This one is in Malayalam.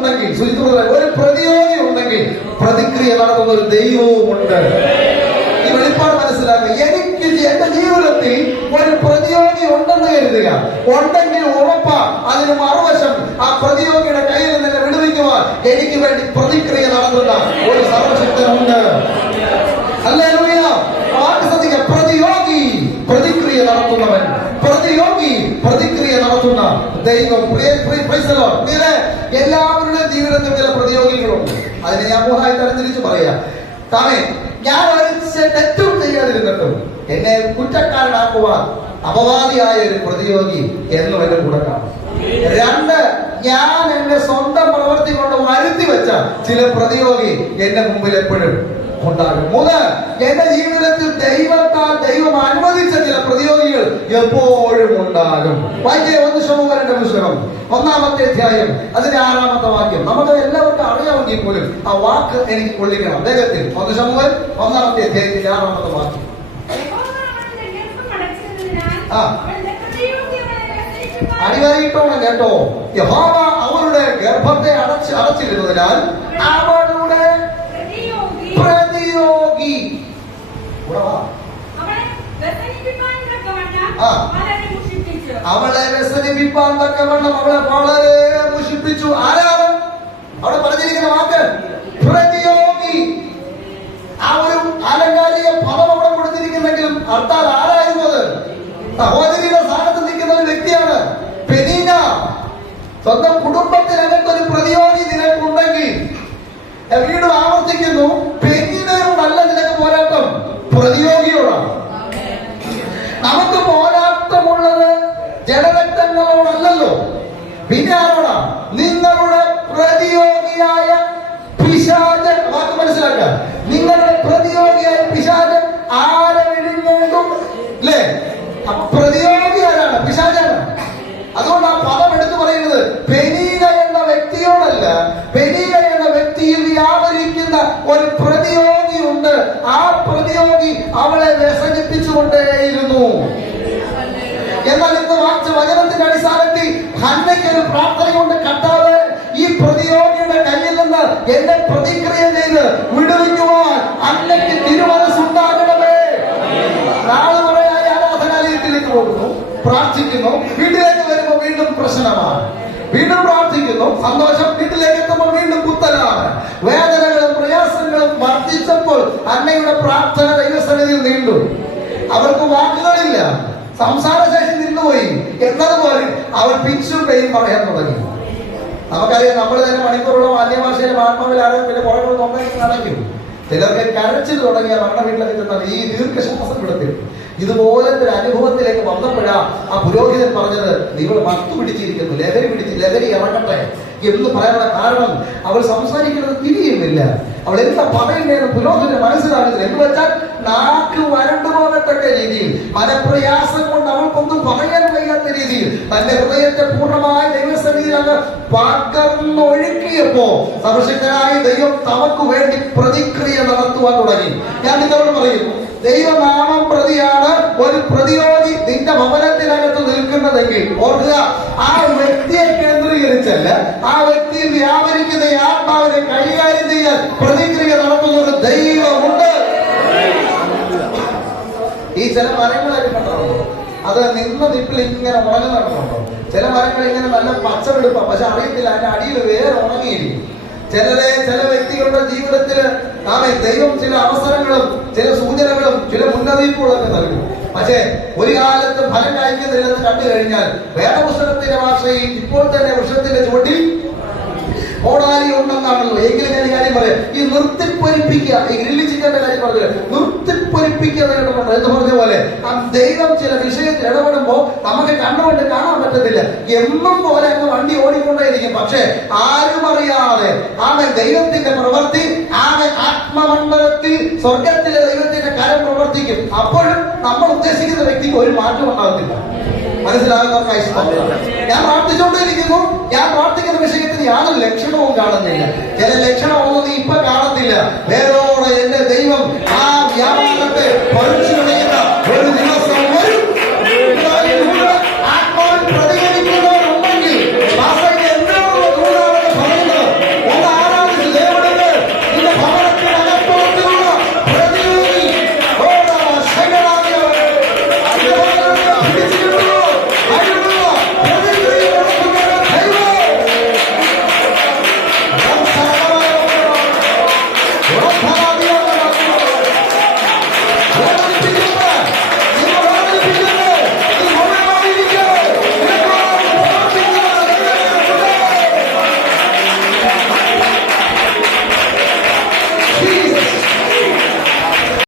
ഉണ്ടെങ്കിൽ ശുചിത്വം ഒരു പ്രതിയോഗി ഉണ്ടെങ്കിൽ പ്രതിക്രിയ നടത്തുന്ന ഒരു ദൈവവുമുണ്ട്. ഈ വെളിപ്പാട് മനസ്സിലാക്കുക. എനിക്ക് എന്റെ ജീവിതത്തിൽ ഒരു പ്രതിയോഗി ഉണ്ടെന്ന് കരുതുക. ഉണ്ടെങ്കിൽ ഉറപ്പ അതിന് മറുവശം ആ പ്രതിയോഗിയുടെ കയ്യിൽ നിന്ന് വിടുവിക്കുവാൻ എനിക്ക് വേണ്ടി പ്രതിക്രിയ നടത്തുന്ന ഒരു സർവശക്തനുണ്ട്. ശ്രദ്ധിക്കുക പ്രതിയോഗി പ്രതിക്രിയ നടത്തുന്നവൻ. പ്രതിയോഗി പ്രതിക്രിയ നടത്തുന്ന ദൈവം. പ്രിയ- ജീവിതത്തിൽ ചില പ്രതിയോഗികളുണ്ട്. അതിനെ ഞാൻ മൂന്നായി തരംതിരിച്ച് പറയാം. താമേ ഞാൻ തെറ്റും ചെയ്യാതിരുന്നിട്ടും എന്നെ കുറ്റക്കാരനാക്കുവാൻ അപവാദിയായ ഒരു പ്രതിയോഗി എന്നും എന്റെ കൂടെ കാണും. രണ്ട് ഞാൻ എന്റെ സ്വന്തം പ്രവൃത്തി കൊണ്ട് വരുത്തി വെച്ച ചില പ്രതിയോഗി എന്റെ മുമ്പിൽ എപ്പോഴും ഉണ്ടാകും. മൂന്ന് എന്റെ ജീവിതത്തിൽ ദൈവത്താൽ ദൈവം അനുവദിച്ച ചില പ്രതിയോഗികൾ എപ്പോഴും ഉണ്ടാകും. വായിക്കേ ഒന്ന് ശോഭകരന്റെ പുസ്തകം. ഒന്നാമത്തെ അധ്യായം അതിന്റെ ആറാമത്തെ വാക്യം. നമുക്ക് എല്ലാവർക്കും അറിയാമെങ്കിൽ പോലും ആ വാക്ക് എനിക്ക് കൊള്ളിക്കണം. അദ്ദേഹത്തിൽ ഒന്ന് ശ്രമം ഒന്നാമത്തെ അധ്യായത്തിന്റെ ആറാമത്തെ വാക്യം. ആ. അടിവരയിട്ടോണം കേട്ടോ. യഹോവ അവരുടെ ഗർഭത്തെ അടച്ച് അടച്ചിരുന്നതിനാൽ അവളുടെ പ്രതിയോഗി. ആ. അവളെ വ്യസനിപ്പിപ്പാൻ തക്കവണ്ണം അവളെ വളരെ മുഷിപ്പിച്ചു ആരാണ്? അവിടെ പറഞ്ഞിരിക്കുന്ന വാക്ക് പ്രതിയോഗി. ആ ഒരു ആലങ്കാരിക പദം അവിടെ കൊടുത്തിരിക്കുന്നെങ്കിലും അർത്ഥാൽ ആരായിരുന്നു അത്? സഹോദരിയുടെ സ്ഥാനത്ത് നിൽക്കുന്ന ഒരു വ്യക്തിയാണ് പെനീന. സ്വന്തം കുടുംബത്തിനകത്ത് ഒരു ജഡരക്തങ്ങളോടല്ലല്ലോ പിന്നെ ആരോടാ? നിങ്ങളുടെ പ്രതിയോഗിയായ പിശാജ്. വാക്ക് മനസ്സിലാക്കുക. നിങ്ങളുടെ പ്രതിയോഗിയായ പിശാജ് ആരെ വിഴുങ്ങേണ്ടും അല്ലേ പ്രതിയോഗി ആരാണ്? പിശാചാണ് അതുകൊണ്ട് ആ പദം എടുത്തു പറയുന്നത് പെനീന എന്ന വ്യക്തിയോടല്ല. പെനീന എന്ന വ്യക്തിയിൽ വ്യാപരിക്കുന്ന ഒരു പ്രതിയോഗിയുണ്ട് ഹന്നയ്ക്ക് കൊണ്ട് കർത്താവ് ഈ പ്രതിയോഗിയുടെ കയ്യിൽ നിന്ന് എന്നെ പ്രതിക്രിയ ചെയ്ത് വിടുവിക്കുവാൻ അന്നയ്ക്ക് തിരുമനസ്സുണ്ടാകണമേ. നാളെ മുറയായി ആരാധനാലയത്തിലേക്ക് പോകുന്നു. പ്രാർത്ഥിക്കുന്നു. വീട്ടിലേക്ക് വരുമ്പോൾ വീണ്ടും പ്രശ്നമാണ്. വീണ്ടും പ്രാർത്ഥിക്കുന്നു. സന്തോഷം. വീട്ടിലേക്ക് എത്തുമ്പോൾ വീണ്ടും കുത്തലാണ്. വേദനകളും പ്രയാസങ്ങളും വർദ്ധിച്ചപ്പോൾ അന്നയുടെ പ്രാർത്ഥന ദൈവസന്നിധിയിൽ നീണ്ടു. അവർക്ക് വാക്കുകളില്ല. സംസാരശേഷി നിന്നുപോയി. എന്നതുപോലെ അവൾ പിച്ചും പേയും പറയാൻ തുടങ്ങി. നമുക്കറിയാം നമ്മൾ തന്നെ മണിക്കൂറോളം അന്യഭാഷയിലും ആത്മാവിലാണ് പിന്നെ പുറകോട് നോക്കി നടക്കും. ചിലർക്ക് കരച്ചിൽ തുടങ്ങിയ മരണ വീട്ടിലൊക്കെ ഈ ദീർഘശ്വാസം വിടത്തിൽ ഇതുപോലത്തെ ഒരു അനുഭവത്തിലേക്ക് വന്നപ്പോഴാ ആ പുരോഹിതൻ പറഞ്ഞത് നിങ്ങൾ വസ്തു പിടിച്ചിരിക്കുന്നു ലഹരി പിടിച്ച് ലഹരി ഇറങ്ങട്ടെ എന്ന് പറയാനുള്ള കാരണം അവൾ സംസാരിക്കുന്നത് തിരിയുന്നില്ല. അവൾ എന്താ പറയുന്നതെന്ന് പുരോഹിതന് മനസ്സിലാകുന്നില്ല. എന്ന് വെച്ചാൽ നാക്ക് വരണ്ടു പോകത്തക്ക രീതിയിൽ മനപ്രയാസം കൊണ്ട് അവൾക്കൊന്നും തന്റെ ഹൃദയത്തെ പൂർണമായ ദൈവസന്നിധിയിൽ അങ്ങ് പകർന്നൊഴുക്കിയപ്പോ സർവശക്തനായ ദൈവം തമക്ക് വേണ്ടി പ്രതിക്രിയ നടത്തുവാൻ തുടങ്ങി. ഞാൻ നിങ്ങളോട് പറയും ദൈവനാമം പ്രതിയാണ് ഒരു പ്രതിയോഗി നിന്റെ ഭവനത്തിനകത്ത് നിൽക്കുന്നതെങ്കിൽ ഓർക്കുക ആ വ്യക്തിയെ കേന്ദ്രീകരിച്ചല്ല ആ വ്യക്തിയിൽ വ്യാപരിക്കുന്ന ആത്മാവിനെ കൈകാര്യം ചെയ്യാൻ പ്രതിക്രിയ നടത്തുന്ന ഒരു ദൈവമുണ്ട്. ഈ ചില കണ്ടിട്ടുണ്ടോ അത് നിന്ന നിപ്പിൽ ഇങ്ങനെ ഉണങ്ങി നടക്കുന്നുണ്ടോ ചില മരങ്ങൾ ഇങ്ങനെ നല്ല പച്ച പക്ഷെ അറിയത്തില്ല അതിന്റെ അടിയിൽ വേറെ ഉണങ്ങിയിരിക്കും. ചിലരെ ചില വ്യക്തികളുടെ ജീവിതത്തിൽ ആമേ ദൈവം ചില അവസരങ്ങളും ചില സൂചനകളും ചില മുന്നറിയിപ്പുകളൊക്കെ നൽകും. പക്ഷേ ഒരു കാലത്ത് ഫലം കായ്ക്കുന്നില്ലെന്ന് കണ്ടു കഴിഞ്ഞാൽ വേദപുസ്തകത്തിന്റെ ഭാഷയിൽ ഇപ്പോൾ തന്നെ വൃക്ഷത്തിന്റെ ചുവട്ടിൽ ഓടാലി ഉണ്ടെന്നാണല്ലോ. എങ്കിലും ഞാൻ കാര്യം പറയാം. ഈ നിർത്തിപ്പൊരിപ്പിക്കുക. ഈ ഗ്രില്ലി ചിക്കന്റെ കാര്യം പറഞ്ഞത് നിർത്തിപ്പൊരിപ്പിക്കുക എന്ന് പറഞ്ഞ പോലെ? ദൈവം ചില വിഷയത്തിൽ ഇടപെടുമ്പോ നമുക്ക് കണ്ണുകൊണ്ട് കാണാൻ പറ്റത്തില്ല. എന്നും പോലെ അങ്ങ് വണ്ടി ഓടിക്കൊണ്ടേയിരിക്കും. പക്ഷേ ആരും അറിയാതെ ആമൻ ദൈവത്തിന്റെ പ്രവൃത്തി ആമൻ ആത്മമണ്ഡലത്തിൽ സ്വർഗത്തിലെ ദൈവത്തിന്റെ കരം പ്രവർത്തിക്കും. അപ്പോഴും നമ്മൾ ഉദ്ദേശിക്കുന്ന വ്യക്തിക്ക് ഒരു മാറ്റം ഉണ്ടാകത്തില്ല. മനസ്സിലാകുന്നവർക്കായി ഞാൻ പ്രാർത്ഥിച്ചുകൊണ്ടിരിക്കുന്നു ഞാൻ പ്രാർത്ഥിക്കുന്ന വിഷയത്തിന് യാതൊരു ലക്ഷണവും കാണുന്നില്ല. ചില ലക്ഷണമൊന്നും ഇപ്പൊ കാണത്തില്ല. വേറോടെ എന്റെ ദൈവം ആ വ്യാപാരത്തെ പറിച്ചു കളയുന്ന ഒരു